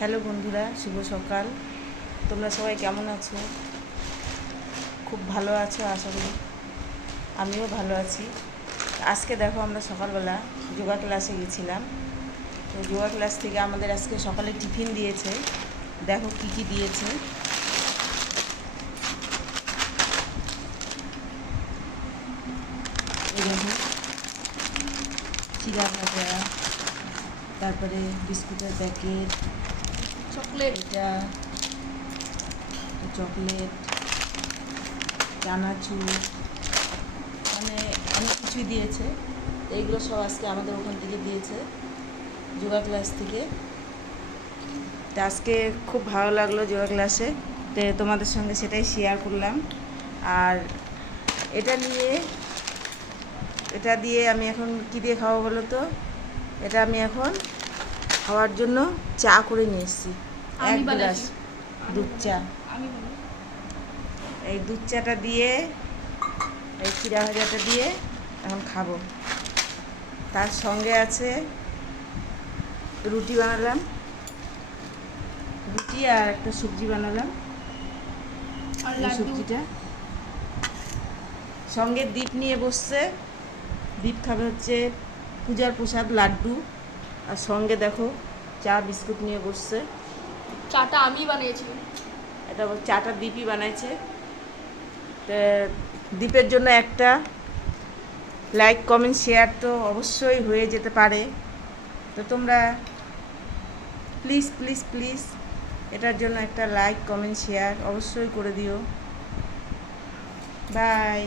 Hello বন্ধুরা, শুভ সকাল। তোমরা সবাই কেমন আছো? খুব ভালো আছো আশা করি। আমিও ভালো আছি। আজকে দেখো, আমরা সকালবেলা যোগা ক্লাসে গেছিলাম। তো যোগা ক্লাস থেকে আমাদের আজকে সকালে টিফিন দিয়েছে। দেখো কি কি দিয়েছে। এই দেখো, চিড়া ভাজা, তারপরে বিস্কুটের প্যাকেট, চকলেট, এটা চকলেট, চানাচুর, মানে অনেক কিছুই দিয়েছে। এইগুলো সব আজকে আমাদের ওখান থেকে দিয়েছে, যোগা ক্লাস থেকে। তো আজকে খুব ভালো লাগলো যোগা ক্লাসে, তো তোমাদের সঙ্গে সেটাই শেয়ার করলাম। আর এটা দিয়ে আমি এখন কী দিয়ে খাবো বলো তো? এটা আমি এখন খাওয়ার জন্য চা করে নিয়ে এসেছি, এক গ্লাস দুধ চা। এই দুধ চাটা দিয়ে, এই চিড়া ভাজাটা দিয়ে এখন খাবো। তার সঙ্গে আছে রুটি বানালাম, রুটি আর একটা সবজি বানালাম। এই সবজিটা সঙ্গে দীপ নিয়ে বসছে। দীপ খাবে হচ্ছে পূজার প্রসাদ লাড্ডু, আর সঙ্গে দেখো চা বিস্কুট নিয়ে বসছে। চাটা আমি বানিয়েছি। এটা চাটা দীপই বানাইছে। তো দীপের জন্য একটা লাইক কমেন্ট শেয়ার তো অবশ্যই হয়ে যেতে পারে। তো তোমরা প্লিজ প্লিজ প্লিজ এটার জন্য একটা লাইক কমেন্ট শেয়ার অবশ্যই করে দিও। বাই।